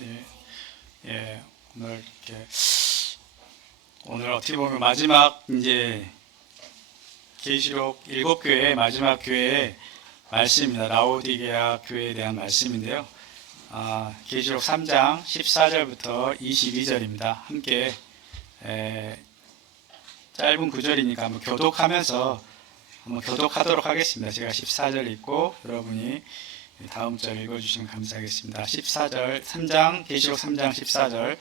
예, 예, 오늘 어떻게 보면 마지막 이제 계시록 7교회의 마지막 교회의 말씀입니다. 라오디게아 교회에 대한 말씀인데요. 계시록 3장 14절부터 22절입니다. 함께 짧은 구절이니까 한번 교독하면서 한번 교독하도록 하겠습니다. 제가 14절 읽고 여러분이 다음 절 읽어주시면 감사하겠습니다. 14절 3장 계시록 3장 14절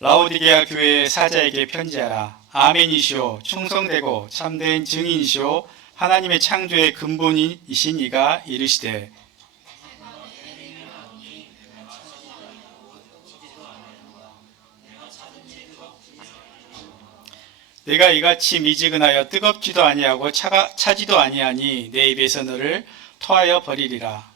라오디게아 교회의 사자에게 편지하라. 아멘이시오 충성되고 참된 증인이시오 하나님의 창조의 근본이신 이가 이르시되 내가 이같이 미지근하여 뜨겁지도 아니하고 차지도 아니하니 내 입에서 너를 토하여 버리리라.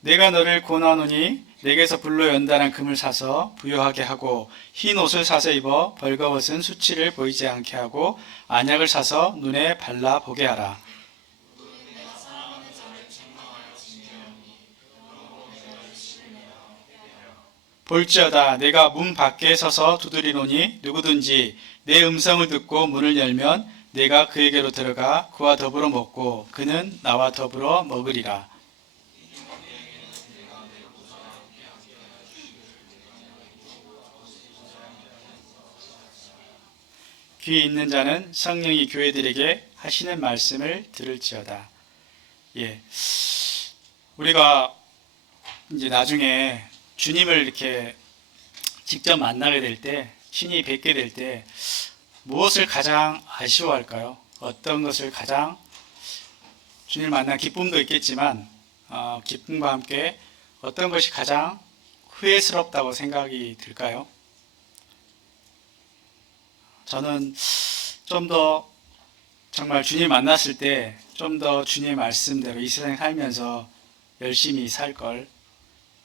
내가 너를 고나노니 내게서 불로 연단한 금을 사서 부요하게 하고 흰 옷을 사서 입어 벌거벗은 수치를 보이지 않게 하고 안약을 사서 눈에 발라 보게 하라. 볼지어다 내가 문 밖에 서서 두드리노니 누구든지 내 음성을 듣고 문을 열면 내가 그에게로 들어가 그와 더불어 먹고 그는 나와 더불어 먹으리라. 귀 있는 자는 성령이 교회들에게 하시는 말씀을 들을지어다. 예, 우리가 이제 나중에 주님을 이렇게 직접 만나게 될 때, 신이 뵙게 될 때 무엇을 가장 아쉬워할까요? 어떤 것을 가장 주님을 만난 기쁨도 있겠지만 기쁨과 함께 어떤 것이 가장 후회스럽다고 생각이 들까요? 저는 좀 더 정말 주님 만났을 때 좀 더 주님의 말씀대로 이 세상에 살면서 열심히 살 걸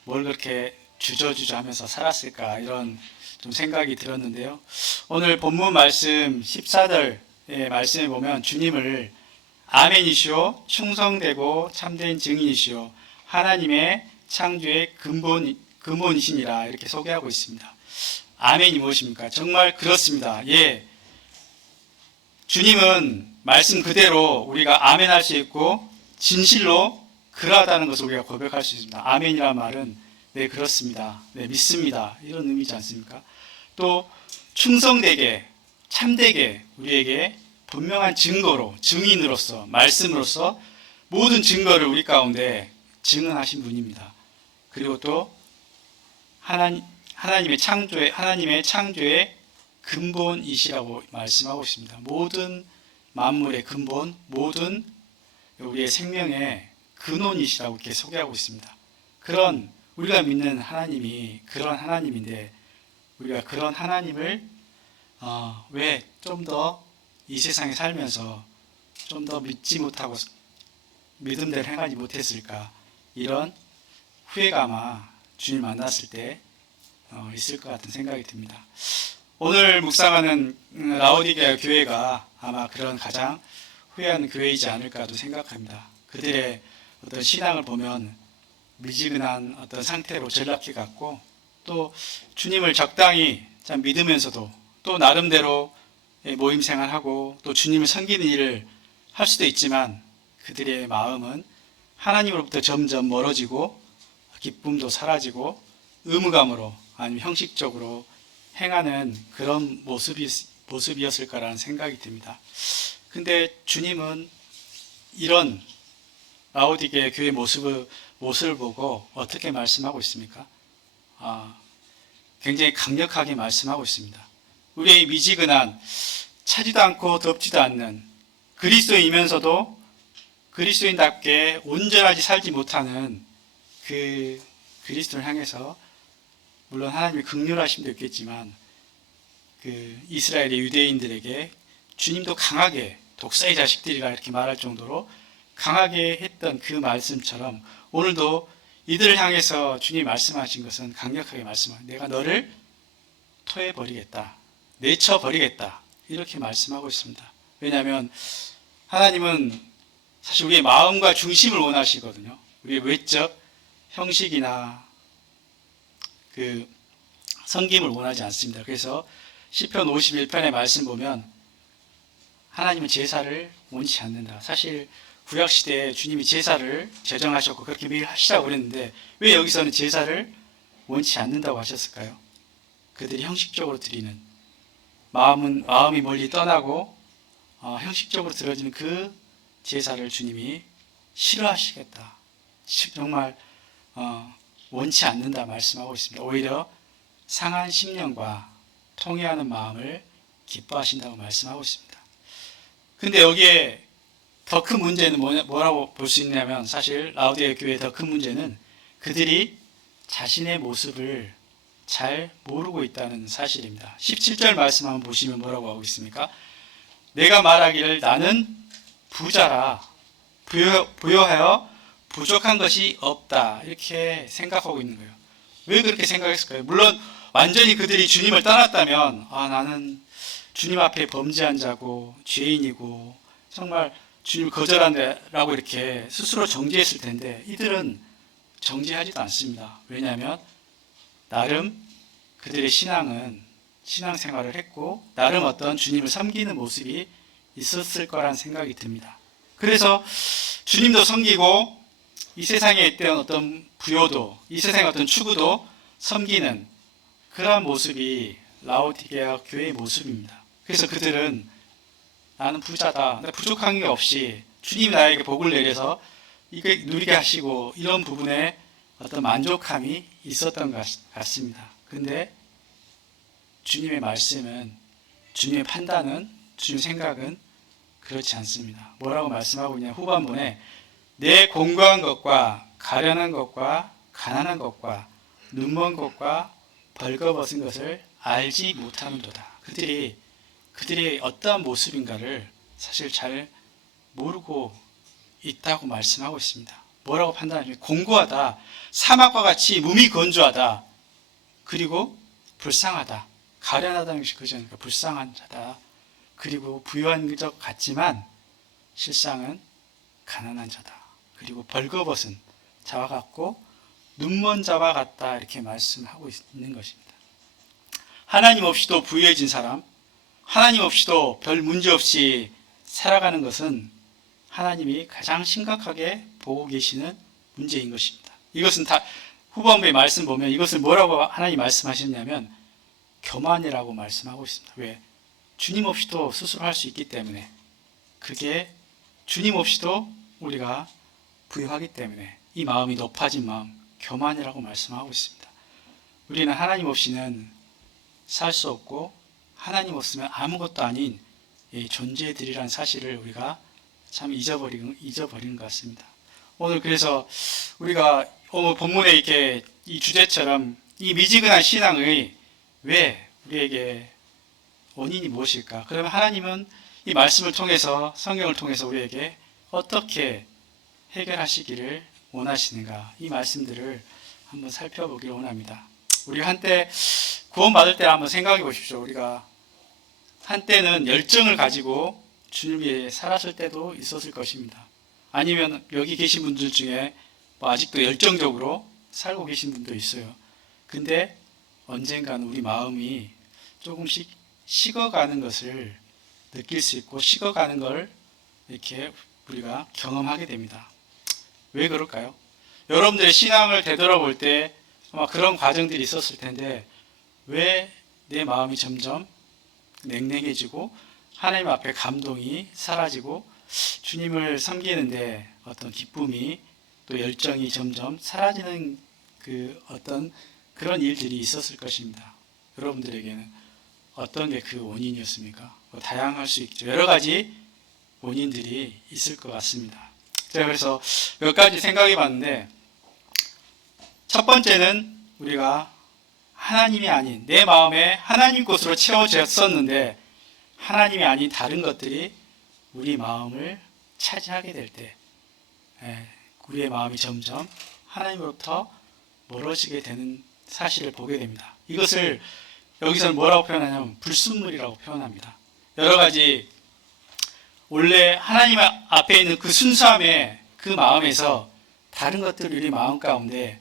뭘 그렇게 주저주저 하면서 살았을까 이런 좀 생각이 들었는데요. 오늘 본문 말씀 14절의 말씀에 보면 주님을 아멘이시오 충성되고 참된 증인이시오 하나님의 창조의 근본이시니라 이렇게 소개하고 있습니다. 아멘이 무엇입니까? 정말 그렇습니다. 예. 주님은 말씀 그대로 우리가 아멘할 수 있고 진실로 그러하다는 것을 우리가 고백할 수 있습니다. 아멘이라는 말은 네 그렇습니다. 네 믿습니다. 이런 의미지 않습니까? 또 충성되게 참되게 우리에게 분명한 증거로 증인으로서 말씀으로서 모든 증거를 우리 가운데 증언하신 분입니다. 그리고 또 하나님의 창조의 근본이시라고 말씀하고 있습니다. 모든 만물의 근본, 모든 우리의 생명의 근원이시라고 이렇게 소개하고 있습니다. 그런 우리가 믿는 하나님이 그런 하나님인데 우리가 그런 하나님을 왜 좀 더 이 세상에 살면서 좀 더 믿지 못하고 믿음대로 행하지 못했을까 이런 후회가 주님 만났을 때 있을 것 같은 생각이 듭니다. 오늘 묵상하는 라오디게아 교회가 아마 그런 가장 후회하는 교회이지 않을까도 생각합니다. 그들의 어떤 신앙을 보면 미지근한 어떤 상태로 전락해 갔고 또 주님을 적당히 참 믿으면서도 또 나름대로 모임 생활하고 또 주님을 섬기는 일을 할 수도 있지만 그들의 마음은 하나님으로부터 점점 멀어지고 기쁨도 사라지고 의무감으로 아니면 형식적으로 행하는 그런 모습이었을 거라는 생각이 듭니다. 근데 주님은 이런 라오디게아 교회의 모습을 보고 어떻게 말씀하고 있습니까? 굉장히 강력하게 말씀하고 있습니다. 우리의 미지근한 차지도 않고 덥지도 않는 그리스도이면서도 그리스도인답게 온전하지 살지 못하는 그 그리스도를 향해서 물론 하나님의 긍휼하심도 있겠지만 그 이스라엘의 유대인들에게 주님도 강하게 독사의 자식들이라 이렇게 말할 정도로 강하게 했던 그 말씀처럼 오늘도 이들을 향해서 주님이 말씀하신 것은 강력하게 말씀합니다. 내가 너를 토해버리겠다. 내쳐버리겠다. 이렇게 말씀하고 있습니다. 왜냐하면 하나님은 사실 우리의 마음과 중심을 원하시거든요. 우리의 외적 형식이나 그 섬김을 원하지 않습니다. 그래서 시편 51편의 말씀 보면 하나님은 제사를 원치 않는다. 사실 구약 시대에 주님이 제사를 제정하셨고 그렇게 매일 하시라고 그랬는데 왜 여기서는 제사를 원치 않는다고 하셨을까요? 그들이 형식적으로 드리는 마음이 멀리 떠나고 형식적으로 드려지는 그 제사를 주님이 싫어하시겠다. 정말 원치 않는다 말씀하고 있습니다. 오히려 상한 심령과 통회하는 마음을 기뻐하신다고 말씀하고 있습니다. 근데 여기에 더 큰 문제는 뭐라고 볼 수 있냐면 사실 라우디게아 교회의 더 큰 문제는 그들이 자신의 모습을 잘 모르고 있다는 사실입니다. 17절 말씀 한번 보시면 뭐라고 하고 있습니까? 내가 말하기를 나는 부자라 부여하여 부족한 것이 없다 이렇게 생각하고 있는 거예요. 왜 그렇게 생각했을까요? 물론 완전히 그들이 주님을 떠났다면 나는 주님 앞에 범죄한 자고 죄인이고 정말 주님을 거절한다라고 이렇게 스스로 정죄했을 텐데 이들은 정죄하지도 않습니다. 왜냐하면 나름 그들의 신앙생활을 했고 나름 어떤 주님을 섬기는 모습이 있었을 거란 생각이 듭니다. 그래서 주님도 섬기고 이 세상에 있던 어떤 부요도 이 세상의 어떤 추구도 섬기는 그러한 모습이 라우디게아 교회의 모습입니다. 그래서 그들은 나는 부자다. 부족한 게 없이 주님이 나에게 복을 내려서 이게 누리게 하시고 이런 부분에 어떤 만족함이 있었던 것 같습니다. 그런데 주님의 말씀은 주님의 판단은 주님의 생각은 그렇지 않습니다. 뭐라고 말씀하고 있냐 후반부에 내 공고한 것과 가련한 것과 가난한 것과 눈먼 것과 벌거벗은 것을 알지 못하는도다. 그들이 어떠한 모습인가를 사실 잘 모르고 있다고 말씀하고 있습니다. 뭐라고 판단하냐면 공고하다, 사막과 같이 몸이 건조하다, 그리고 불쌍하다. 가련하다는 것이 그죠? 그러니까 불쌍한 자다. 그리고 부유한 것 같지만 실상은 가난한 자다. 그리고 벌거벗은 자와 같고 눈먼 자와 같다 이렇게 말씀하고 있는 것입니다. 하나님 없이도 부유해진 사람, 하나님 없이도 별 문제 없이 살아가는 것은 하나님이 가장 심각하게 보고 계시는 문제인 것입니다. 이것은 다 후반부의 말씀 보면 이것을 뭐라고 하나님 말씀하셨냐면 교만이라고 말씀하고 있습니다. 왜? 주님 없이도 스스로 할 수 있기 때문에 그게 주님 없이도 우리가 부유하기 때문에 이 마음이 높아진 마음 교만이라고 말씀하고 있습니다. 우리는 하나님 없이는 살 수 없고 하나님 없으면 아무것도 아닌 존재들이라는 사실을 우리가 참 잊어버리는 것 같습니다. 오늘 그래서 우리가 오늘 본문에 이렇게 이 주제처럼 이 미지근한 신앙의 왜 우리에게 원인이 무엇일까? 그러면 하나님은 이 말씀을 통해서 성경을 통해서 우리에게 어떻게 해결하시기를 원하시는가? 이 말씀들을 한번 살펴보기를 원합니다. 우리 한때 구원받을 때 한번 생각해 보십시오. 우리가 한때는 열정을 가지고 주님 위해 살았을 때도 있었을 것입니다. 아니면 여기 계신 분들 중에 아직도 열정적으로 살고 계신 분도 있어요. 근데 언젠가는 우리 마음이 조금씩 식어가는 것을 느낄 수 있고 식어가는 걸 이렇게 우리가 경험하게 됩니다. 왜 그럴까요? 여러분들의 신앙을 되돌아볼 때 아마 그런 과정들이 있었을 텐데 왜 내 마음이 점점 냉랭해지고 하나님 앞에 감동이 사라지고 주님을 섬기는데 어떤 기쁨이 또 열정이 점점 사라지는 그 어떤 그런 일들이 있었을 것입니다. 여러분들에게는 어떤 게 그 원인이었습니까? 다양할 수 있죠. 여러 가지 원인들이 있을 것 같습니다. 제가 그래서 몇 가지 생각해 봤는데 첫 번째는 우리가 하나님이 아닌 내 마음에 하나님 것으로 채워졌었는데 하나님이 아닌 다른 것들이 우리 마음을 차지하게 될 때 우리의 마음이 점점 하나님으로부터 멀어지게 되는 사실을 보게 됩니다. 이것을 여기서는 뭐라고 표현하냐면 불순물이라고 표현합니다. 여러 가지 원래 하나님 앞에 있는 그 순수함의 그 마음에서 다른 것들이 우리 마음 가운데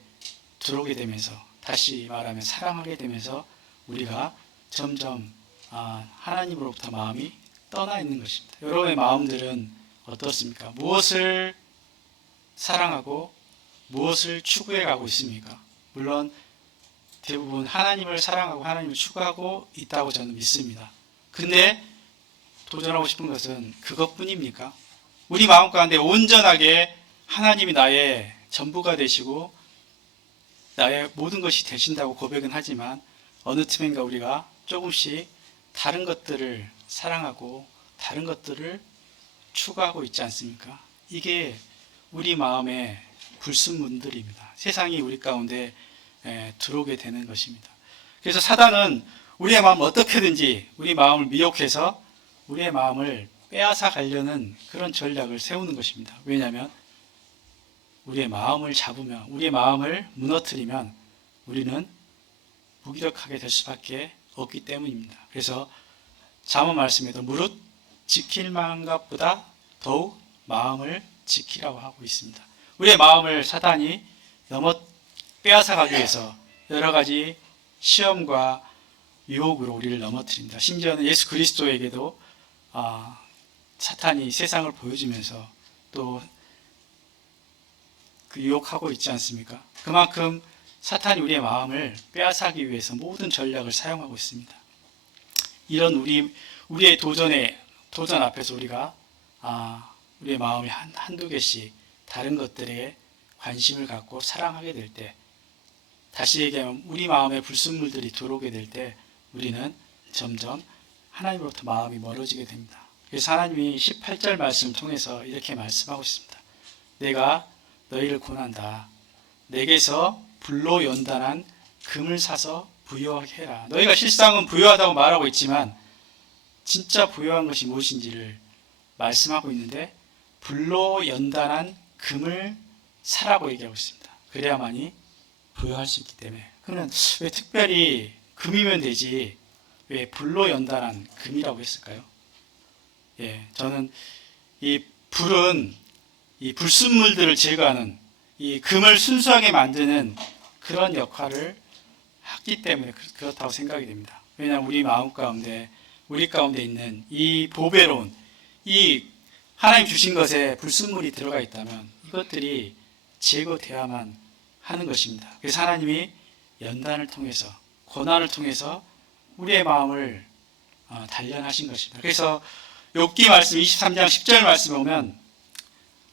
들어오게 되면서, 다시 말하면 사랑하게 되면서 우리가 점점 하나님으로부터 마음이 떠나 있는 것입니다. 여러분의 마음들은 어떻습니까? 무엇을 사랑하고 무엇을 추구해 가고 있습니까? 물론 대부분 하나님을 사랑하고 하나님을 추구하고 있다고 저는 믿습니다. 근데 도전하고 싶은 것은 그것뿐입니까? 우리 마음 가운데 온전하게 하나님이 나의 전부가 되시고 나의 모든 것이 되신다고 고백은 하지만 어느 틈인가 우리가 조금씩 다른 것들을 사랑하고 다른 것들을 추구하고 있지 않습니까? 이게 우리 마음의 불순물들입니다. 세상이 우리 가운데 들어오게 되는 것입니다. 그래서 사단은 우리의 마음을 어떻게든지 우리 마음을 미혹해서 우리의 마음을 빼앗아 가려는 그런 전략을 세우는 것입니다. 왜냐하면 우리의 마음을 잡으면, 우리의 마음을 무너뜨리면 우리는 무기력하게 될 수밖에 없기 때문입니다. 그래서 잠언 말씀에도 무릇 지킬 만한 것보다 더욱 마음을 지키라고 하고 있습니다. 우리의 마음을 사단이 빼앗아 가기 위해서 여러 가지 시험과 유혹으로 우리를 넘어뜨립니다. 심지어는 예수 그리스도에게도 사탄이 세상을 보여주면서 또 그 유혹하고 있지 않습니까? 그만큼 사탄이 우리의 마음을 빼앗아가기 위해서 모든 전략을 사용하고 있습니다. 이런 우리의 도전 앞에서 우리가 우리의 마음이 한두 개씩 다른 것들에 관심을 갖고 사랑하게 될 때, 다시 얘기하면 우리 마음에 불순물들이 들어오게 될 때 우리는 점점 하나님으로부터 마음이 멀어지게 됩니다. 그래서 하나님이 18절 말씀을 통해서 이렇게 말씀하고 있습니다. 내가 너희를 권한다. 내게서 불로 연단한 금을 사서 부유하게 해라. 너희가 실상은 부유하다고 말하고 있지만 진짜 부유한 것이 무엇인지를 말씀하고 있는데 불로 연단한 금을 사라고 얘기하고 있습니다. 그래야만이 부유할 수 있기 때문에. 그러면 왜 특별히 금이면 되지 왜 불로 연단한 금이라고 했을까요? 저는 이 불은 이 불순물들을 제거하는, 이 금을 순수하게 만드는 그런 역할을 하기 때문에 그렇다고 생각이 됩니다. 왜냐하면 우리 가운데 있는 이 보배로운, 이 하나님 주신 것에 불순물이 들어가 있다면 이것들이 제거되어야만 하는 것입니다. 그래서 하나님이 연단을 통해서, 고난을 통해서 우리의 마음을 단련하신 것입니다. 그래서 욥기 말씀 23장 10절 말씀 보면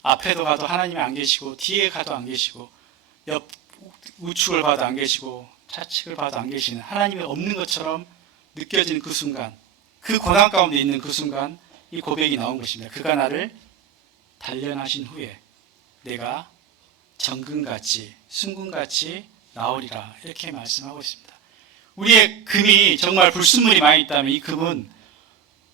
앞에도 가도 하나님이 안 계시고 뒤에 가도 안 계시고 옆 우측을 봐도 안 계시고 좌측을 봐도 안 계시는 하나님이 없는 것처럼 느껴지는 그 순간, 그 고난 가운데 있는 그 순간 이 고백이 나온 것입니다. 그가 나를 단련하신 후에 내가 정금같이 순금같이 나오리라, 이렇게 말씀하고 있습니다. 우리의 금이 정말 불순물이 많이 있다면 이 금은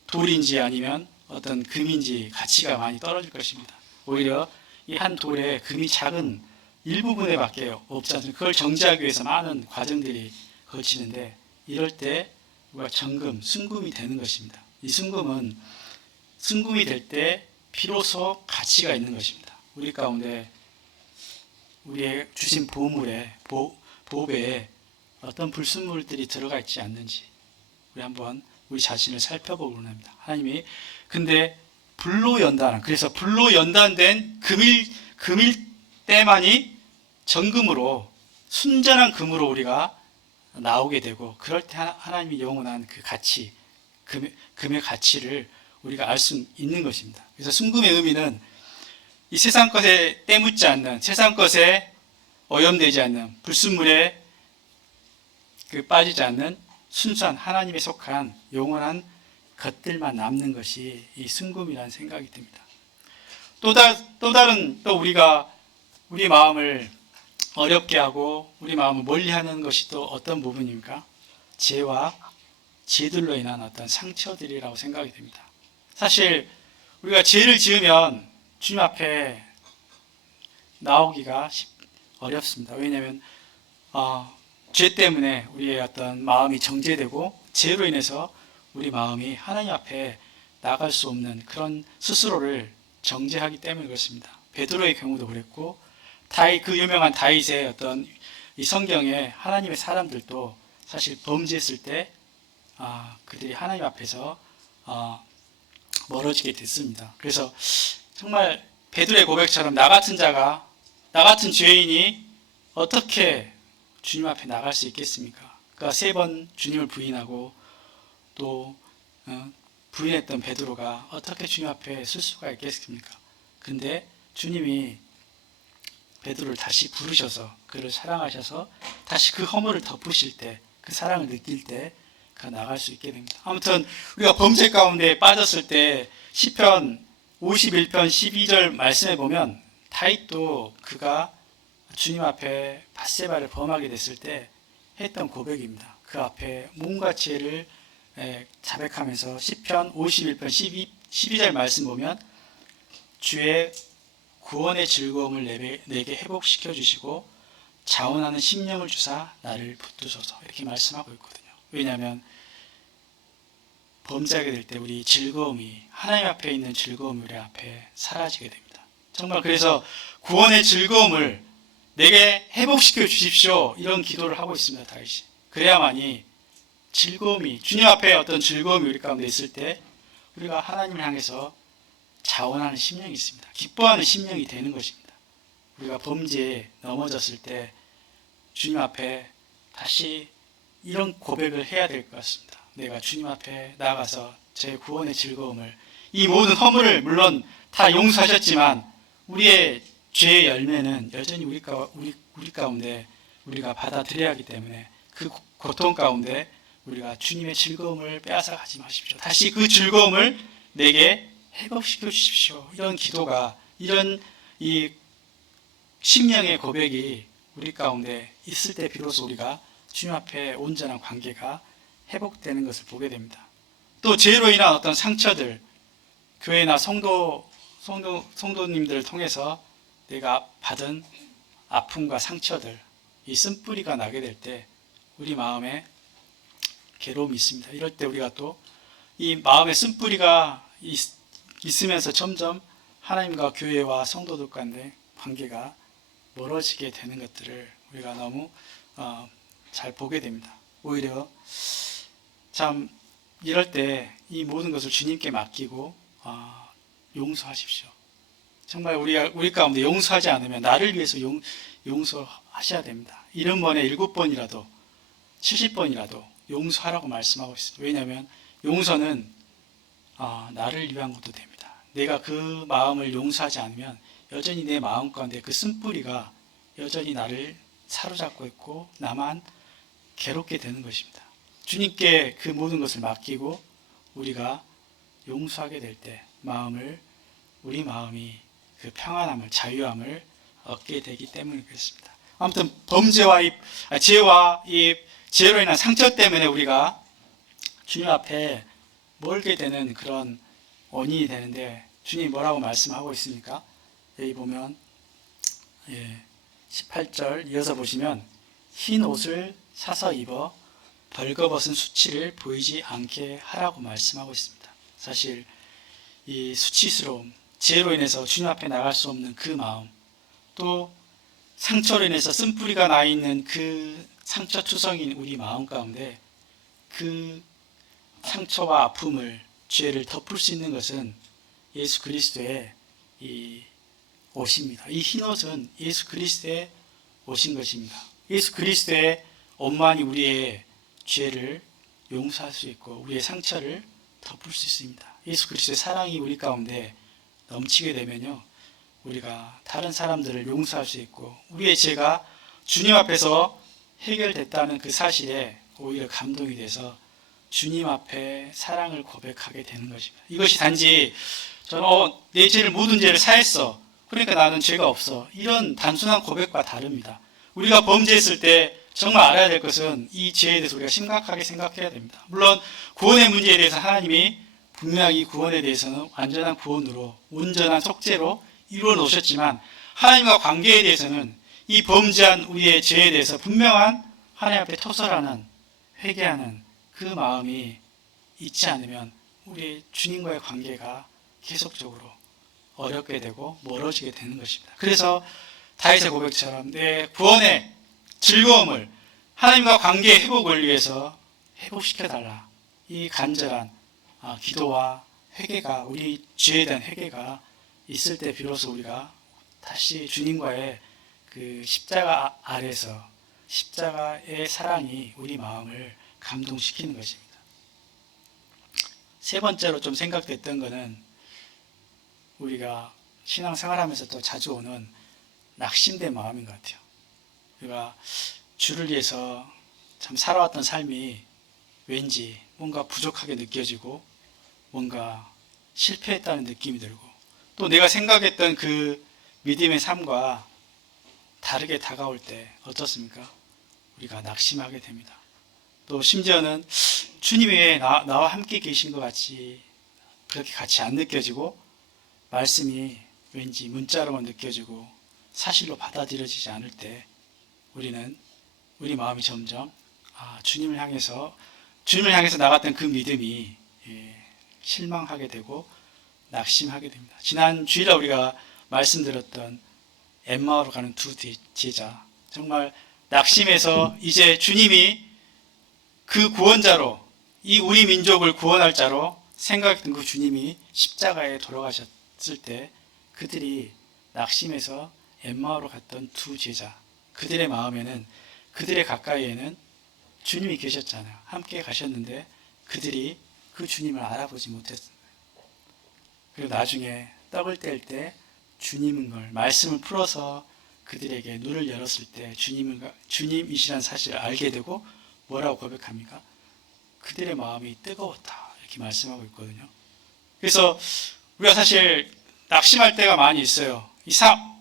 돌인지 아니면 어떤 금인지 가치가 많이 떨어질 것입니다. 오히려 이 한 돌에 금이 작은 일부분에 밖에 없지 않습니까? 그걸 정지하기 위해서 많은 과정들이 거치는데 이럴 때 우리가 정금, 순금이 되는 것입니다. 이 순금은 순금이 될 때 비로소 가치가 있는 것입니다. 우리 가운데 우리의 주신 보물에, 보배에 어떤 불순물들이 들어가 있지 않는지 우리 한번 우리 자신을 살펴보고 합니다. 하나님이 근데 불로 연단한, 그래서 불로 연단된 금일 때만이 정금으로, 순전한 금으로 우리가 나오게 되고, 그럴 때 하나님이 영원한 그 가치, 금의 가치를 우리가 알 수 있는 것입니다. 그래서 순금의 의미는 이 세상 것에 때묻지 않는, 세상 것에 오염되지 않는, 불순물에 빠지지 않는 순수한 하나님에 속한 영원한 것들만 남는 것이 이 순금이라는 생각이 듭니다. 또 다른 우리가 우리 마음을 어렵게 하고 우리 마음을 멀리하는 것이 또 어떤 부분입니까? 죄와 죄들로 인한 어떤 상처들이라고 생각이 됩니다. 사실 우리가 죄를 지으면 주님 앞에 나오기가 어렵습니다. 왜냐하면 죄 때문에 우리의 어떤 마음이 정죄되고 죄로 인해서 우리 마음이 하나님 앞에 나갈 수 없는 그런 스스로를 정죄하기 때문에 그렇습니다. 베드로의 경우도 그랬고 그 유명한 다윗의 어떤 이 성경에 하나님의 사람들도 사실 범죄했을 때 그들이 하나님 앞에서 멀어지게 됐습니다. 그래서 정말 베드로의 고백처럼 나 같은 자가, 나 같은 죄인이 어떻게 주님 앞에 나갈 수 있겠습니까? 그가 3번 주님을 부인하고 또 부인했던 베드로가 어떻게 주님 앞에 설 수가 있겠습니까? 근데 주님이 베드로를 다시 부르셔서 그를 사랑하셔서 다시 그 허물을 덮으실 때, 그 사랑을 느낄 때 그가 나갈 수 있게 됩니다. 아무튼 우리가 범죄 가운데 빠졌을 때 시편 51편 12절 말씀에 보면 다윗도 그가 주님 앞에 밧세바를 범하게 됐을 때 했던 고백입니다. 그 앞에 몸과 지혜를 자백하면서 시편 51편 12절 말씀 보면 주의 구원의 즐거움을 내게 회복시켜 주시고 자원하는 심령을 주사 나를 붙드소서 이렇게 말씀하고 있거든요. 왜냐하면 범죄하게 될 때 우리 즐거움이 하나님 앞에 있는 즐거움이 우리 앞에 사라지게 됩니다. 정말 그래서 구원의 즐거움을 내게 회복시켜 주십시오 이런 기도를 하고 있습니다. 다윗이. 그래야만이 즐거움이 주님 앞에 어떤 즐거움이 우리 가운데 있을 때 우리가 하나님을 향해서 자원하는 심령이 있습니다. 기뻐하는 심령이 되는 것입니다. 우리가 범죄에 넘어졌을 때 주님 앞에 다시 이런 고백을 해야 될 것 같습니다. 내가 주님 앞에 나가서 제 구원의 즐거움을 이 모든 허물을 물론 다 용서하셨지만 우리의 죄의 열매는 여전히 우리 가운데 우리가 받아들여야 하기 때문에 그 고통 가운데 우리가 주님의 즐거움을 빼앗아 가지 마십시오. 다시 그 즐거움을 내게 회복시켜 주십시오. 이런 기도가 이런 이 심령의 고백이 우리 가운데 있을 때 비로소 우리가 주님 앞에 온전한 관계가 회복되는 것을 보게 됩니다. 또 죄로 인한 어떤 상처들 교회나 성도님들을 통해서 내가 받은 아픔과 상처들 이 쓴뿌리가 나게 될 때 우리 마음에 괴로움이 있습니다. 이럴 때 우리가 또 이 마음에 쓴뿌리가 있으면서 점점 하나님과 교회와 성도들 간의 관계가 멀어지게 되는 것들을 우리가 너무 잘 보게 됩니다. 오히려 참 이럴 때 이 모든 것을 주님께 맡기고 용서하십시오. 정말 우리 가운데 용서하지 않으면 나를 위해서 용서하셔야 됩니다. 70번에 7번이라도 70번이라도 용서하라고 말씀하고 있습니다. 왜냐하면 용서는 나를 위한 것도 됩니다. 내가 그 마음을 용서하지 않으면 여전히 내 마음 가운데 그 쓴뿌리가 여전히 나를 사로잡고 있고 나만 괴롭게 되는 것입니다. 주님께 그 모든 것을 맡기고 우리가 용서하게 될 때 우리 마음이 그 평안함을 자유함을 얻게 되기 때문에 그렇습니다. 아무튼 범죄와 죄와 이 죄로 인한 상처 때문에 우리가 주님 앞에 멀게 되는 그런 원인이 되는데 주님이 뭐라고 말씀하고 있습니까? 여기 보면 18절 이어서 보시면 흰 옷을 사서 입어 벌거벗은 수치를 보이지 않게 하라고 말씀하고 있습니다. 사실 이 수치스러움, 죄로 인해서 주님 앞에 나갈 수 없는 그 마음, 또 상처로 인해서 쓴뿌리가 나 있는 그 상처투성인 우리 마음 가운데 그 상처와 아픔을 죄를 덮을 수 있는 것은 예수 그리스도의 이 옷입니다. 이 흰옷은 예수 그리스도의 옷인 것입니다. 예수 그리스도의 옷만이 우리의 죄를 용서할 수 있고 우리의 상처를 덮을 수 있습니다. 예수 그리스도의 사랑이 우리 가운데 넘치게 되면요 우리가 다른 사람들을 용서할 수 있고 우리의 죄가 주님 앞에서 해결됐다는 그 사실에 오히려 감동이 돼서 주님 앞에 사랑을 고백하게 되는 것입니다. 이것이 단지 저는 내 죄를 모든 죄를 사했어. 그러니까 나는 죄가 없어. 이런 단순한 고백과 다릅니다. 우리가 범죄했을 때 정말 알아야 될 것은 이 죄에 대해서 우리가 심각하게 생각해야 됩니다. 물론 구원의 문제에 대해서 하나님이 분명히 구원에 대해서는 완전한 구원으로 온전한 속죄로 이루어 놓으셨지만 하나님과 관계에 대해서는 이 범죄한 우리의 죄에 대해서 분명한 하나님 앞에 토설하는 회개하는 그 마음이 있지 않으면 우리 주님과의 관계가 계속적으로 어렵게 되고 멀어지게 되는 것입니다. 그래서 다윗의 고백처럼 내 구원의 즐거움을 하나님과 관계의 회복을 위해서 회복시켜달라. 이 간절한 기도와 회개가 우리 죄에 대한 회개가 있을 때 비로소 우리가 다시 주님과의 그 십자가 아래서 십자가의 사랑이 우리 마음을 감동시키는 것입니다. 세 번째로 좀 생각됐던 것은 우리가 신앙생활하면서 또 자주 오는 낙심된 마음인 것 같아요. 우리가 주를 위해서 참 살아왔던 삶이 왠지 뭔가 부족하게 느껴지고 뭔가 실패했다는 느낌이 들고 또 내가 생각했던 그 믿음의 삶과 다르게 다가올 때 어떻습니까? 우리가 낙심하게 됩니다. 또 심지어는 주님이 왜 나와 함께 계신 것 같이 그렇게 같이 안 느껴지고 말씀이 왠지 문자로만 느껴지고 사실로 받아들여지지 않을 때 우리 마음이 점점 주님을 향해서 나갔던 그 믿음이 실망하게 되고 낙심하게 됩니다. 지난 주일에 우리가 말씀드렸던 엠마오로 가는 두 제자, 정말 낙심해서 이제 주님이 그 구원자로 이 우리 민족을 구원할 자로 생각했던 그 주님이 십자가에 돌아가셨을 때 그들이 낙심해서 엠마오로 갔던 두 제자, 그들의 마음에는 그들의 가까이에는 주님이 계셨잖아요. 함께 가셨는데 그들이 그 주님을 알아보지 못했습니다. 그리고 나중에 떡을 뗄 때 주님인 걸 말씀을 풀어서 그들에게 눈을 열었을 때 주님이시라는 사실을 알게 되고 뭐라고 고백합니까? 그들의 마음이 뜨거웠다 이렇게 말씀하고 있거든요. 그래서 우리가 사실 낙심할 때가 많이 있어요. 이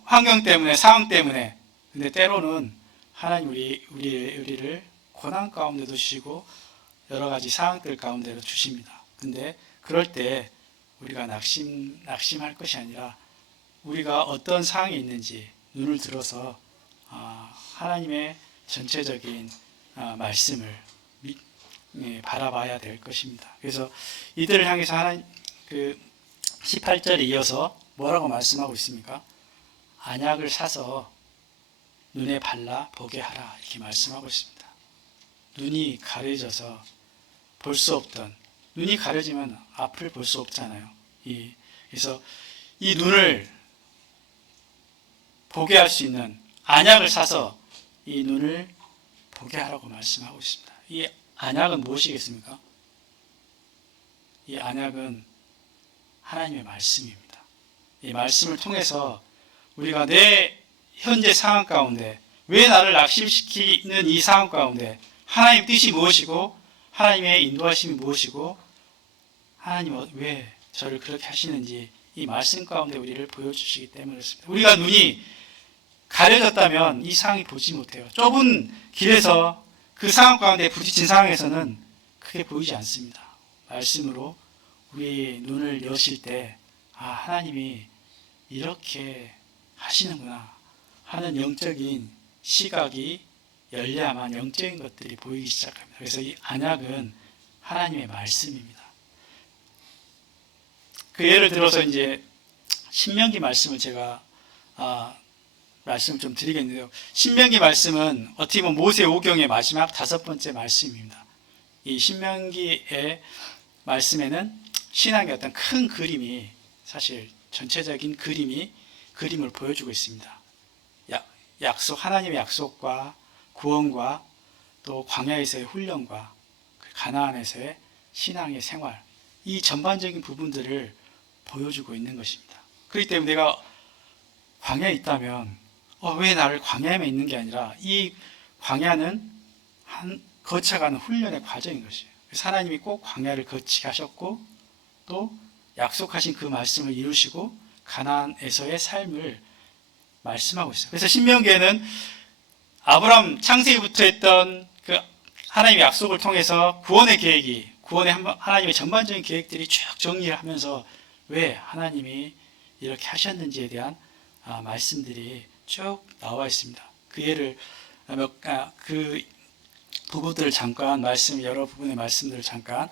환경 때문에, 상황 때문에. 근데 때로는 하나님 우리를 고난 가운데도 주시고 여러 가지 상황들 가운데로 주십니다. 근데 그럴 때 우리가 낙심할 것이 아니라 우리가 어떤 상황이 있는지 눈을 들어서 하나님의 전체적인 말씀을 바라봐야 될 것입니다. 그래서 이들을 향해서 하나님 18절에 이어서 뭐라고 말씀하고 있습니까? 안약을 사서 눈에 발라 보게 하라 이렇게 말씀하고 있습니다. 눈이 가려져서 볼 수 없던, 눈이 가려지면 앞을 볼 수 없잖아요. 그래서 이 눈을 보게 할 수 있는 안약을 사서 이 눈을 보게 하라고 말씀하고 있습니다. 이 안약은 무엇이겠습니까? 이 안약은 하나님의 말씀입니다. 이 말씀을 통해서 우리가 내 현재 상황 가운데 왜 나를 낙심시키는 이 상황 가운데 하나님의 뜻이 무엇이고 하나님의 인도하심이 무엇이고 하나님 왜 저를 그렇게 하시는지 이 말씀 가운데 우리를 보여주시기 때문에 그렇습니다. 우리가 눈이 가려졌다면 이 상황이 보지 못해요. 좁은 길에서 그 상황 가운데 부딪힌 상황에서는 크게 보이지 않습니다. 말씀으로 우리 눈을 여실 때 하나님이 이렇게 하시는구나 하는 영적인 시각이 열려야만 영적인 것들이 보이기 시작합니다. 그래서 이 안약은 하나님의 말씀입니다. 그 예를 들어서 이제 신명기 말씀을 제가 말씀을 좀 드리겠는데요. 신명기 말씀은 어떻게 보면 모세 오경의 마지막 5번째 말씀입니다. 이 신명기의 말씀에는 신앙의 어떤 큰 그림이 사실 전체적인 그림을 보여주고 있습니다. 하나님의 약속과 구원과 또 광야에서의 훈련과 가나안에서의 신앙의 생활, 이 전반적인 부분들을 보여주고 있는 것입니다. 그렇기 때문에 내가 광야에 있다면 왜 나를 광야에 있는 게 아니라 이 광야는 거쳐가는 훈련의 과정인 것이에요. 그래서 하나님이 꼭 광야를 거치게 하셨고 또 약속하신 그 말씀을 이루시고 가나안에서의 삶을 말씀하고 있어요. 그래서 신명기에는 아브라함 창세기부터 했던 그 하나님의 약속을 통해서 구원의 하나님의 전반적인 계획들이 쭉 정리를 하면서 왜 하나님이 이렇게 하셨는지에 대한 말씀들이 쭉 나와 있습니다. 그 부분들을 잠깐 여러 부분의 말씀들을 잠깐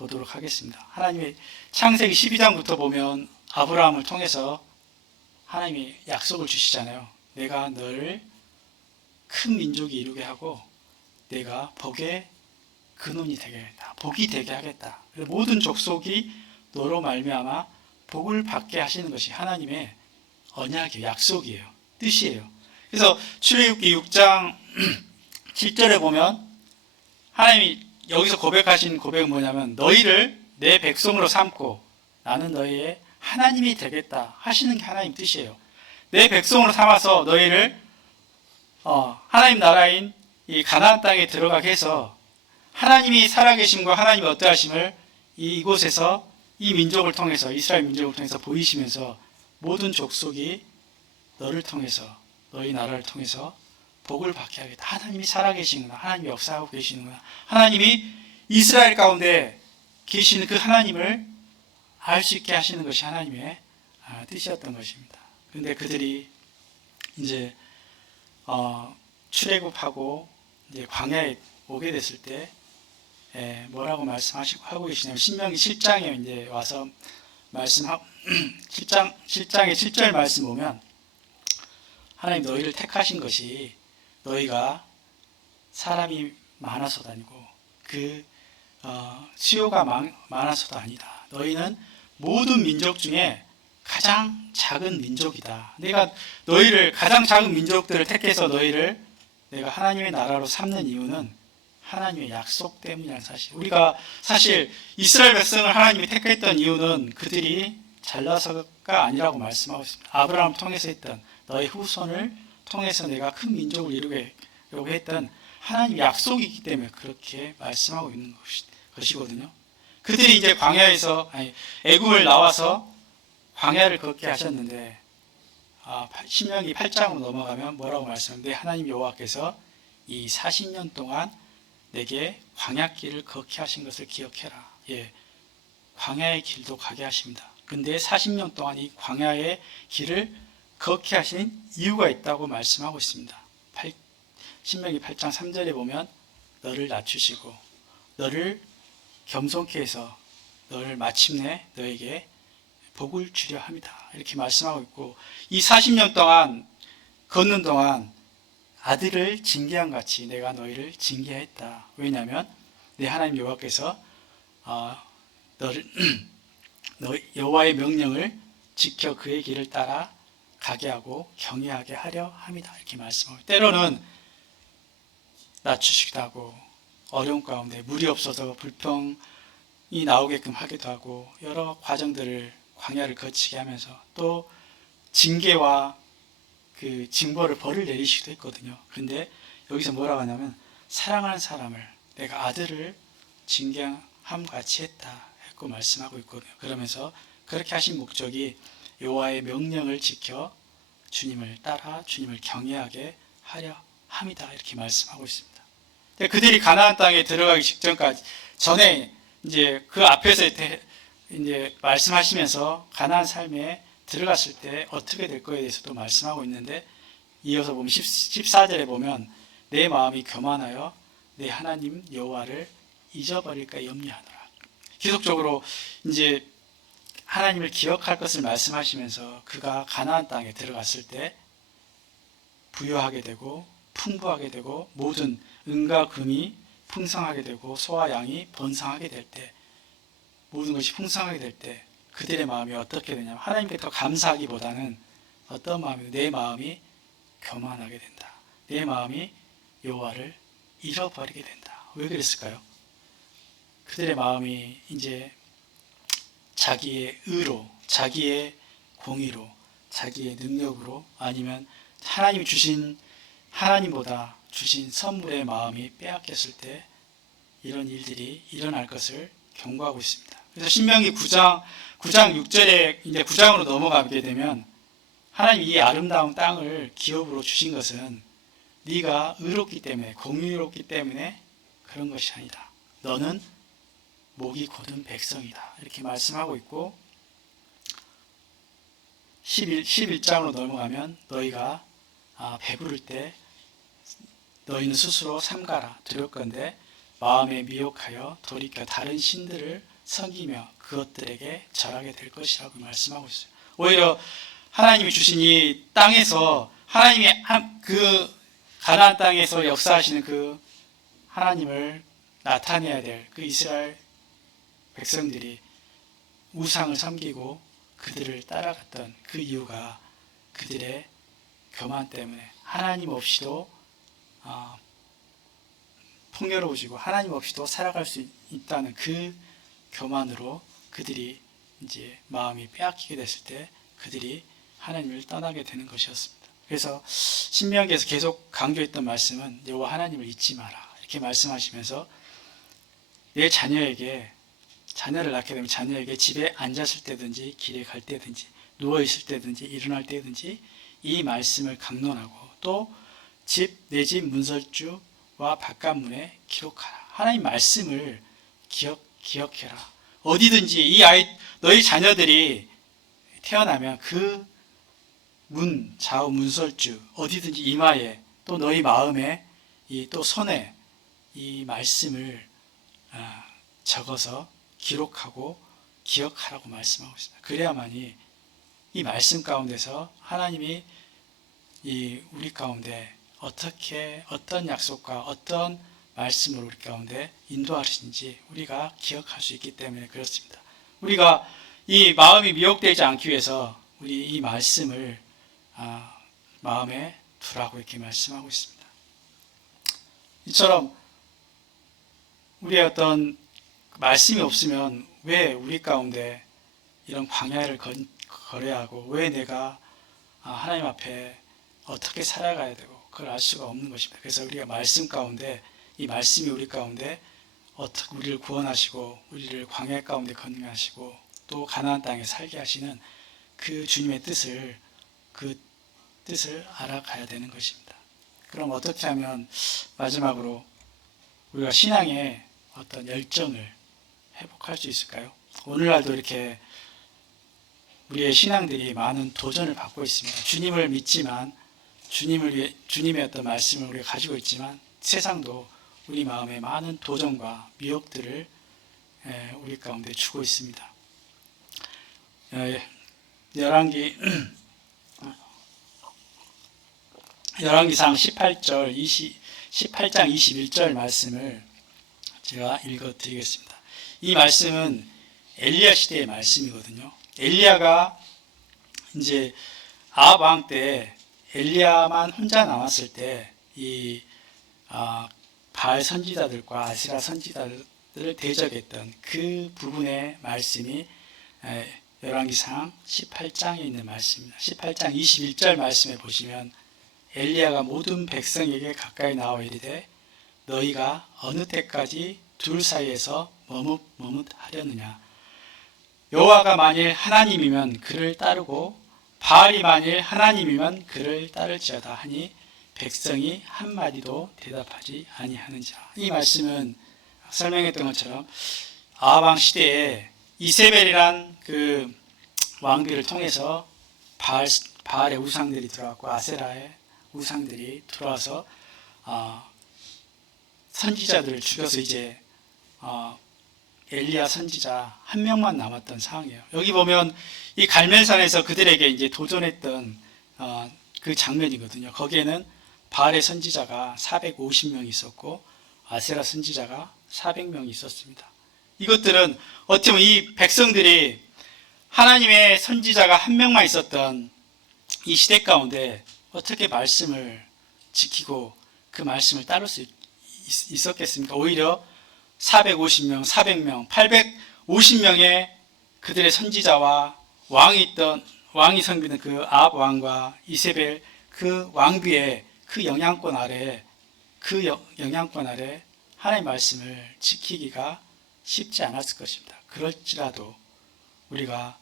보도록 하겠습니다. 하나님의 창세기 12장부터 보면 아브라함을 통해서 하나님이 약속을 주시잖아요. 내가 너를 큰 민족이 이루게 하고 내가 복의 근원이 되게 하겠다. 복이 되게 하겠다. 모든 족속이 너로 말미암아 복을 받게 하시는 것이 하나님의 언약이에요. 약속이에요. 뜻이에요. 그래서 출애굽기 6장 7절에 보면 하나님이 여기서 고백하신 고백은 뭐냐면 너희를 내 백성으로 삼고 나는 너희의 하나님이 되겠다 하시는 게 하나님 뜻이에요. 내 백성으로 삼아서 너희를 하나님 나라인 이 가나안 땅에 들어가게 해서 하나님이 살아계심과 하나님이 어떠하심을 이곳에서 이 민족을 통해서 이스라엘 민족을 통해서 보이시면서 모든 족속이 너를 통해서 너희 나라를 통해서 복을 받게 하겠다. 하나님이 살아계시는구나. 하나님이 역사하고 계시는구나. 하나님이 이스라엘 가운데 계시는 그 하나님을 알 수 있게 하시는 것이 하나님의 뜻이었던 것입니다. 그런데 그들이 이제 출애굽하고 이제 광야에 오게 됐을 때 뭐라고 말씀하고 계시냐면 신명기 7장에 이제 와서 말씀하고 7장의 7절 말씀 보면 하나님 너희를 택하신 것이 너희가 사람이 많아서도 아니고 수요가 많아서도 아니다. 너희는 모든 민족 중에 가장 작은 민족이다. 내가 너희를 가장 작은 민족들을 택해서 너희를 내가 하나님의 나라로 삼는 이유는 하나님의 약속 때문이라는 사실. 우리가 사실 이스라엘 백성을 하나님이 택했던 이유는 그들이 잘나서가 아니라고 말씀하고 있습니다. 아브라함을 통해서 했던 너의 후손을 통해서 내가 큰 민족을 이루려고 했던 하나님 약속이 있기 때문에 그렇게 말씀하고 있는 것이거든요. 그들이 이제 애굽을 나와서 광야를 걷게 하셨는데 신명기 8장으로 넘어가면 뭐라고 말씀하는데 하나님 여호와께서 이 40년 동안 내게 광야길을 걷게 하신 것을 기억해라. 광야의 길도 가게 하십니다. 근데 40년 동안 이 광야의 길을 걷게 하신 이유가 있다고 말씀하고 있습니다. 신명기 8장 3절에 보면 너를 낮추시고 너를 겸손케 해서 너를 마침내 너에게 복을 주려 합니다. 이렇게 말씀하고 있고 이 40년 동안 걷는 동안 아들을 징계한 같이 내가 너희를 징계했다. 왜냐하면 내 하나님 여호와께서 여호와의 명령을 지켜 그의 길을 따라 가게 하고 경외하게 하려 합니다. 이렇게 말씀하고 때로는 낮추시기도 하고 어려운 가운데 물이 없어서 불평이 나오게끔 하기도 하고 여러 과정들을 광야를 거치게 하면서 또 징계와 그 징벌을 벌을 내리시기도 했거든요. 그런데 여기서 뭐라고 하냐면 사랑하는 사람을 내가 아들을 징계함 같이 했다 했고 말씀하고 있거든요. 그러면서 그렇게 하신 목적이 여호와의 명령을 지켜 주님을 따라 주님을 경외하게 하려 합니다. 이렇게 말씀하고 있습니다. 그들이 가나안 땅에 들어가기 직전까지 전에 이제 그 앞에서 이제 말씀하시면서 가나안 삶에 들어갔을 때 어떻게 될 거에 대해서도 말씀하고 있는데 이어서 보면 14절에 보면 내 마음이 교만하여 내 하나님 여호와를 잊어버릴까 염려하노라. 계속적으로 이제 하나님을 기억할 것을 말씀하시면서 그가 가나안 땅에 들어갔을 때 부유하게 되고 풍부하게 되고 모든 은과 금이 풍성하게 되고 소와 양이 번성하게 될 때 모든 것이 풍성하게 될 때 그들의 마음이 어떻게 되냐면 하나님께 더 감사하기보다는 어떤 마음이 내 마음이 교만하게 된다. 내 마음이 여호와를 잃어버리게 된다. 왜 그랬을까요? 그들의 마음이 이제 자기의 의로, 자기의 공의로, 자기의 능력으로 아니면 하나님보다 주신 선물의 마음이 빼앗겼을 때 이런 일들이 일어날 것을 경고하고 있습니다. 그래서 신명기 9장 6절에 이제 9장으로 넘어가게 되면 하나님 이 아름다운 땅을 기업으로 주신 것은 네가 의롭기 때문에 공의롭기 때문에 그런 것이 아니다. 너는 목이 곧은 백성이다. 이렇게 말씀하고 있고 11장으로 넘어가면 너희가 배부를 때 너희는 스스로 삼가라 두렵건대 마음에 미혹하여 돌이켜 다른 신들을 섬기며 그것들에게 절하게 될 것이라고 말씀하고 있어요. 오히려 하나님이 주신 이 땅에서 하나님이 그 가나안 땅에서 역사하시는 그 하나님을 나타내야 될 그 이스라엘 백성들이 우상을 섬기고 그들을 따라갔던 그 이유가 그들의 교만 때문에 하나님 없이도 풍요로워지고 하나님 없이도 살아갈 수 있다는 그 교만으로 그들이 이제 마음이 빼앗기게 됐을 때 그들이 하나님을 떠나게 되는 것이었습니다. 그래서 신명기에서 계속 강조했던 말씀은 여호와 하나님을 잊지 마라 이렇게 말씀하시면서 내 자녀를 낳게 되면 자녀에게 집에 앉았을 때든지 길에 갈 때든지 누워 있을 때든지 일어날 때든지 이 말씀을 강론하고 또 내 집 문설주와 바깥문에 기록하라. 하나님 말씀을 기억해라. 어디든지 너희 자녀들이 태어나면 그 좌우 문설주 어디든지 이마에 또 너희 마음에 또 손에 이 말씀을 적어서 기록하고 기억하라고 말씀하고 있습니다. 그래야만이 이 말씀 가운데서 하나님이 우리 가운데 어떤 약속과 어떤 말씀을 우리 가운데 인도하시는지 우리가 기억할 수 있기 때문에 그렇습니다. 우리가 이 마음이 미혹되지 않기 위해서 우리 이 말씀을 마음에 두라고 이렇게 말씀하고 있습니다. 이처럼 우리의 어떤 말씀이 없으면 왜 우리 가운데 이런 광야를 걸어야 하고 왜 내가 하나님 앞에 어떻게 살아가야 되고 그걸 알 수가 없는 것입니다. 그래서 우리가 말씀 가운데 이 말씀이 우리 가운데 어떻게 우리를 구원하시고 우리를 광야 가운데 건너하시고 또 가나안 땅에 살게 하시는 그 주님의 뜻을 알아가야 되는 것입니다. 그럼 어떻게 하면 마지막으로 우리가 신앙의 어떤 열정을 회복할 수 있을까요? 오늘날도 이렇게 우리의 신앙들이 많은 도전을 받고 있습니다. 주님을 믿지만 주님의 어떤 말씀을 우리가 가지고 있지만 세상도 우리 마음에 많은 도전과 미혹들을 우리 가운데 주고 있습니다. 열왕기상 18장 21절 말씀을 제가 읽어드리겠습니다. 이 말씀은 엘리야 시대의 말씀이거든요. 엘리야가 이제 아합 왕 때 엘리야만 혼자 남았을 때 이 바알 선지자들과 아세라 선지자들을 대적했던 그 부분의 말씀이 열왕기상 18장에 있는 말씀입니다. 18장 21절 말씀에 보시면 엘리야가 모든 백성에게 가까이 나와 이르되 너희가 어느 때까지 둘 사이에서 머뭇하려느냐. 여호와가 만일 하나님이면 그를 따르고 바알이 만일 하나님이면 그를 따를지어다 하니 백성이 한마디도 대답하지 아니하는지라. 이 말씀은 설명했던 것처럼 아합 왕 시대에 이세벨이란 그 왕비를 통해서 바알의 우상들이 들어왔고 아세라의 우상들이 들어와서 선지자들을 죽여서 이제 엘리야 선지자 한 명만 남았던 상황이에요. 여기 보면 이 갈멜산에서 그들에게 이제 도전했던 그 장면이거든요. 거기에는 바알의 선지자가 450명이 있었고 아세라 선지자가 400명이 있었습니다. 이것들은 어떻게 보면 이 백성들이 하나님의 선지자가 한 명만 있었던 이 시대 가운데 어떻게 말씀을 지키고 그 말씀을 따를 수 있었겠습니까? 오히려 450명, 400명, 850명의 그들의 선지자와 왕이 섬기는 그 아합 왕과 이세벨 그 왕비의 그 영향권 아래 하나님의 말씀을 지키기가 쉽지 않았을 것입니다. 그럴지라도 우리가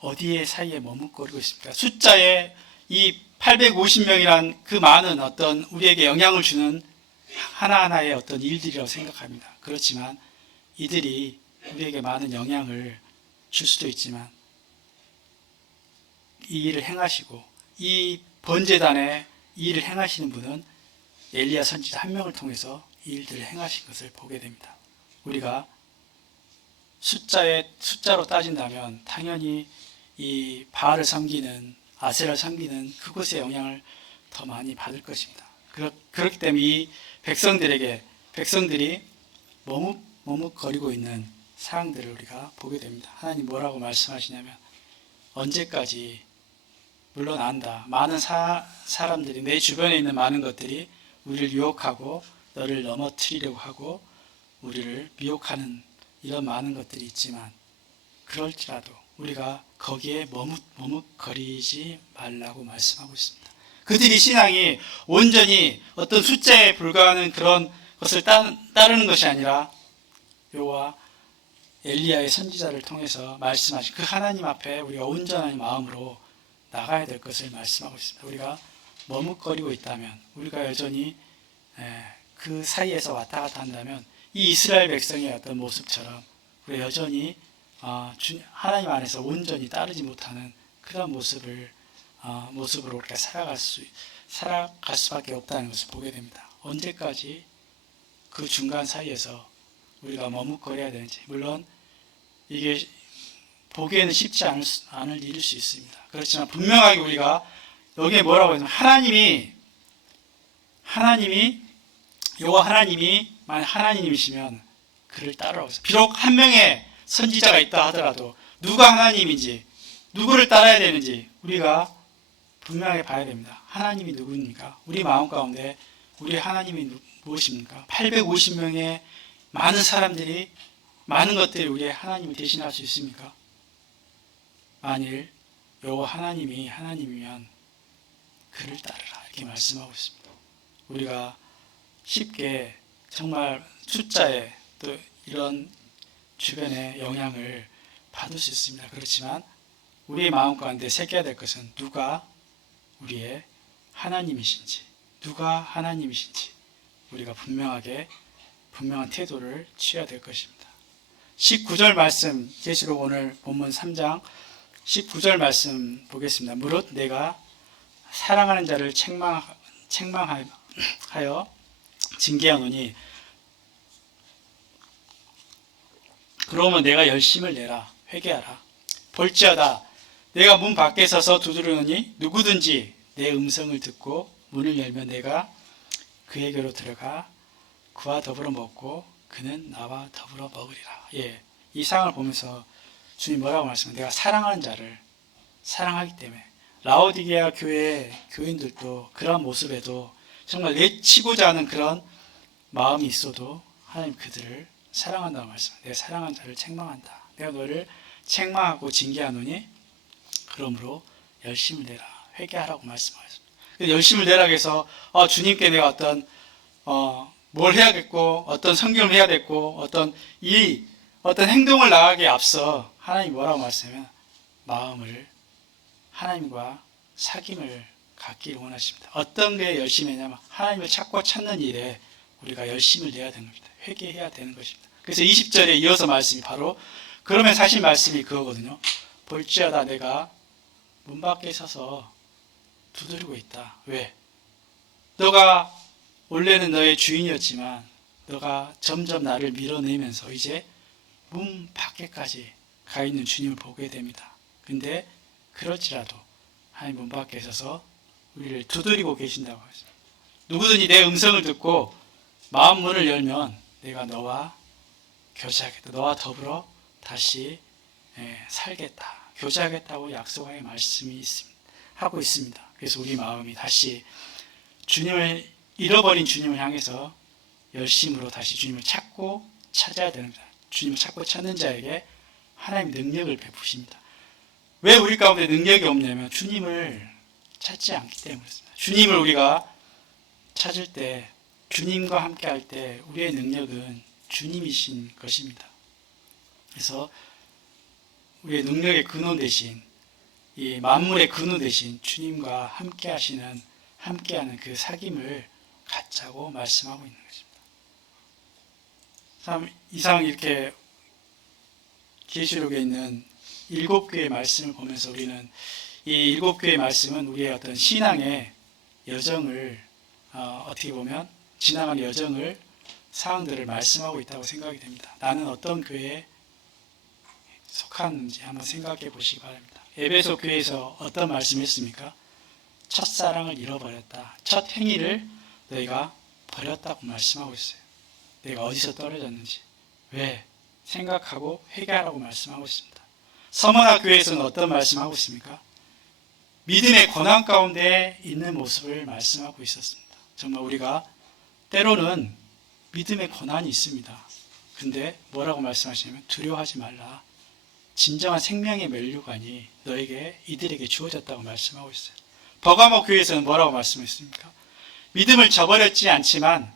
어디에 사이에 머뭇거리고 있습니까? 숫자에 이 850명이란 그 많은 어떤 우리에게 영향을 주는 하나하나의 어떤 일들이라고 생각합니다. 그렇지만 이들이 우리에게 많은 영향을 줄 수도 있지만 이 일을 행하시고 이 번제단에 이 일을 행하시는 분은 엘리야 선지자 한 명을 통해서 이 일들을 행하신 것을 보게 됩니다. 우리가 숫자로 따진다면 당연히 이 바알을 섬기는 아세라를 섬기는 그곳의 영향을 더 많이 받을 것입니다. 그렇기 때문에 이 백성들이 머뭇거리고 있는 사항들을 우리가 보게 됩니다. 하나님 뭐라고 말씀하시냐면 언제까지 물론 안다. 많은 사람들이 내 주변에 있는 많은 것들이 우리를 유혹하고 너를 넘어뜨리려고 하고 우리를 미혹하는 이런 많은 것들이 있지만 그럴지라도 우리가 거기에 머뭇거리지 말라고 말씀하고 있습니다. 그들이 신앙이 온전히 어떤 숫자에 불과하는 그런 것을 따르는 것이 아니라 여호와 엘리야의 선지자를 통해서 말씀하신 그 하나님 앞에 우리가 온전한 마음으로 나가야 될 것을 말씀하고 있습니다. 우리가 머뭇거리고 있다면 우리가 여전히 그 사이에서 왔다 갔다 한다면 이 이스라엘 백성의 어떤 모습처럼 우리가 여전히 하나님 안에서 온전히 따르지 못하는 그런 모습으로 우리가 살아갈 수밖에 없다는 것을 보게 됩니다. 언제까지 그 중간 사이에서 우리가 머뭇거려야 되는지, 물론 이게 보기에는 쉽지 않을 일일 수 있습니다. 그렇지만 분명하게 우리가 여기에 뭐라고 하냐면 여호와 하나님이 만약 하나님이시면 그를 따르라고 했어요. 비록 한 명의 선지자가 있다 하더라도 누가 하나님인지 누구를 따라야 되는지 우리가 분명하게 봐야 됩니다. 하나님이 누구입니까? 우리 마음 가운데 우리 하나님이 무엇입니까? 850명의 많은 사람들이 많은 것들이 우리의 하나님을 대신할 수 있습니까? 만일 여호와 하나님이 하나님이면 그를 따르라 이렇게 말씀하고 있습니다. 우리가 쉽게 정말 숫자에 또 이런 주변의 영향을 받을 수 있습니다. 그렇지만 우리의 마음 가운데 새겨야 될 것은 누가 우리의 하나님이신지 우리가 분명한 태도를 취해야 될 것입니다. 19절 말씀, 계시록 오늘 본문 3장 19절 말씀 보겠습니다. 무릇 내가 사랑하는 자를 책망하여 징계하노니 그러면 내가 열심을 내라 회개하라. 볼지어다 내가 문 밖에 서서 두드리노니 누구든지 내 음성을 듣고 문을 열면 내가 그에게로 들어가 그와 더불어 먹고 그는 나와 더불어 먹으리라. 이 상황을 보면서 주님 뭐라고 말씀하세요? 내가 사랑하는 자를 사랑하기 때문에 라오디게아 교회 교인들도 그런 모습에도 정말 내치고자 하는 그런 마음이 있어도 하나님 그들을 사랑한다고 말씀합니다. 내가 사랑하는 자를 책망한다. 내가 너를 책망하고 징계하노니 그러므로 열심을 내라. 회개하라고 말씀하셨습니다. 열심을 내라 해서 주님께 내가 어떤 뭘 해야겠고 어떤 성경을 해야겠고 어떤 행동을 나가기에 앞서 하나님 뭐라고 말씀하면 마음을 하나님과 사귐을 갖기를 원하십니다. 어떤 게 열심히 하냐면 하나님을 찾는 일에 우리가 열심을 내야 되는 겁니다. 회개해야 되는 것입니다. 그래서 20절에 이어서 말씀이 바로 그러면 사실 말씀이 그거거든요. 볼지어다 내가 문 밖에 서서 두드리고 있다. 왜? 너가 원래는 너의 주인이었지만 너가 점점 나를 밀어내면서 이제 문 밖에까지 가 있는 주님을 보게 됩니다. 근데 그럴지라도 하나님 문 밖에 서서 우리를 두드리고 계신다고 했습니다. 누구든지 내 음성을 듣고 마음 문을 열면 내가 너와 교제하겠다. 너와 더불어 다시 살겠다. 교제하겠다고 약속의 말씀이 하고 있습니다. 그래서 우리 마음이 다시 잃어버린 주님을 향해서 열심으로 다시 주님을 찾아야 되는 겁니다. 주님을 찾고 찾는 자에게 하나님 능력을 베푸십니다. 왜 우리 가운데 능력이 없냐면 주님을 찾지 않기 때문이었습니다. 주님을 우리가 찾을 때 주님과 함께 할 때 우리의 능력은 주님이신 것입니다. 그래서 우리의 능력의 근원 대신 이 만물의 근원 대신 주님과 함께하는 그 사귐을 갖자고 말씀하고 있는 것입니다. 참 이상 이렇게 계시록에 있는 7교의 말씀을 보면서 우리는 이 7교의 말씀은 우리의 어떤 신앙의 여정을 어떻게 보면 지나가는 여정을 사항들을 말씀하고 있다고 생각이 됩니다. 나는 어떤 교회에 속하는지 한번 생각해 보시기 바랍니다. 에베소 교회에서 어떤 말씀했습니까? 첫사랑을 잃어버렸다. 첫 행위를 너희가 버렸다고 말씀하고 있어요. 내가 어디서 떨어졌는지 왜 생각하고 회개하라고 말씀하고 있습니다. 서머나 교회에서는 어떤 말씀하고 있습니까? 믿음의 고난 가운데 있는 모습을 말씀하고 있었습니다. 정말 우리가 때로는 믿음의 고난이 있습니다. 근데 뭐라고 말씀하시냐면 두려워하지 말라. 진정한 생명의 면류관이 너에게 이들에게 주어졌다고 말씀하고 있어요. 버가모 교회에서는 뭐라고 말씀했습니까? 믿음을 저버렸지 않지만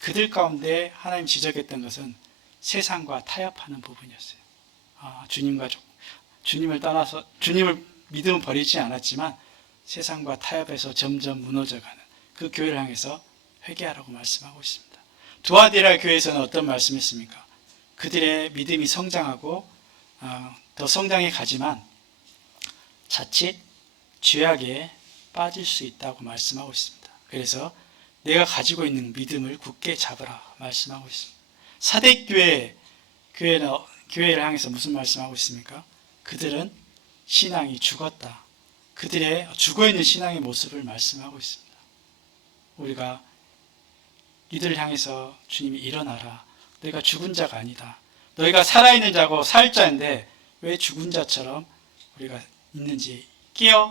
그들 가운데 하나님 지적했던 것은 세상과 타협하는 부분이었어요. 주님을 떠나서 주님을 믿음을 버리지 않았지만 세상과 타협해서 점점 무너져가는 그 교회를 향해서 회개하라고 말씀하고 있습니다. 두아디라 교회에서는 어떤 말씀했습니까? 그들의 믿음이 성장하고 더 성장해 가지만 자칫 죄악에 빠질 수 있다고 말씀하고 있습니다. 그래서 내가 가지고 있는 믿음을 굳게 잡으라 말씀하고 있습니다. 사대교회를 향해서 무슨 말씀하고 있습니까? 그들은 신앙이 죽었다. 그들의 죽어있는 신앙의 모습을 말씀하고 있습니다. 우리가 이들을 향해서 주님이 일어나라. 너희가 죽은 자가 아니다. 너희가 살아있는 자고 살 자인데 왜 죽은 자처럼 우리가 있는지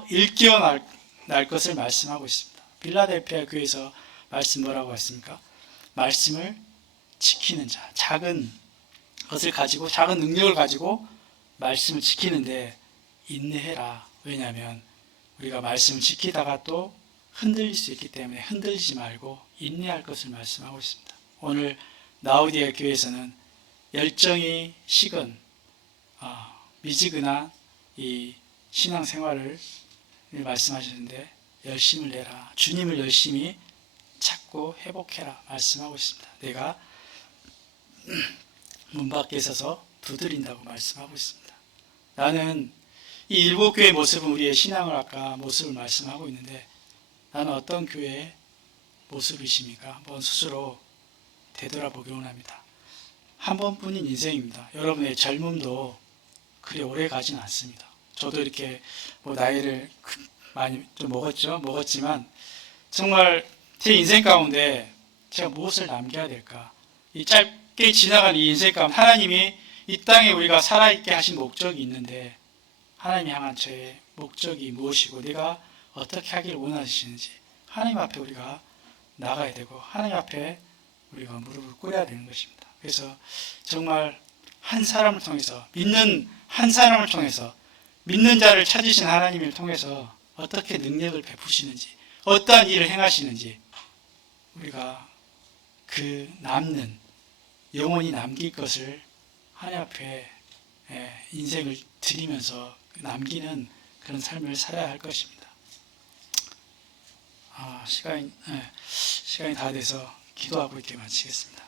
일깨어 날 것을 말씀하고 있습니다. 빌라델피아 교회에서 말씀 뭐라고 했습니까? 말씀을 지키는 자, 작은 것을 가지고 작은 능력을 가지고 말씀을 지키는데 인내해라. 왜냐하면 우리가 말씀을 지키다가 또 흔들릴 수 있기 때문에 흔들리지 말고 인내할 것을 말씀하고 있습니다. 오늘 라우디아 교회에서는 열정이 식은 미지근한 이 신앙생활을 말씀하셨는데 열심을 내라. 주님을 열심히 찾고 회복해라 말씀하고 있습니다. 내가 문 밖에 서서 두드린다고 말씀하고 있습니다. 나는 이 일곱 교회의 모습은 우리의 신앙을 아까 모습을 말씀하고 있는데 나는 어떤 교회의 모습이십니까? 한번 스스로 되돌아보기 원합니다. 한 번뿐인 인생입니다. 여러분의 젊음도 그리 오래 가진 않습니다. 저도 이렇게 나이를 많이 좀 먹었지만 정말 제 인생 가운데 제가 무엇을 남겨야 될까? 이 짧게 지나간 이 인생 가운데 하나님이 이 땅에 우리가 살아있게 하신 목적이 있는데 하나님 향한 저의 목적이 무엇이고 내가 어떻게 하기를 원하시는지 하나님 앞에 우리가 나가야 되고 하나님 앞에 우리가 무릎을 꿇어야 되는 것입니다. 그래서 정말 한 사람을 통해서 믿는 한 사람을 통해서 믿는 자를 찾으신 하나님을 통해서 어떻게 능력을 베푸시는지 어떠한 일을 행하시는지 우리가 그 남는 영원히 남길 것을 하나님 앞에 인생을 드리면서 남기는 그런 삶을 살아야 할 것입니다. 시간이 다 돼서 기도하고 이렇게 마치겠습니다.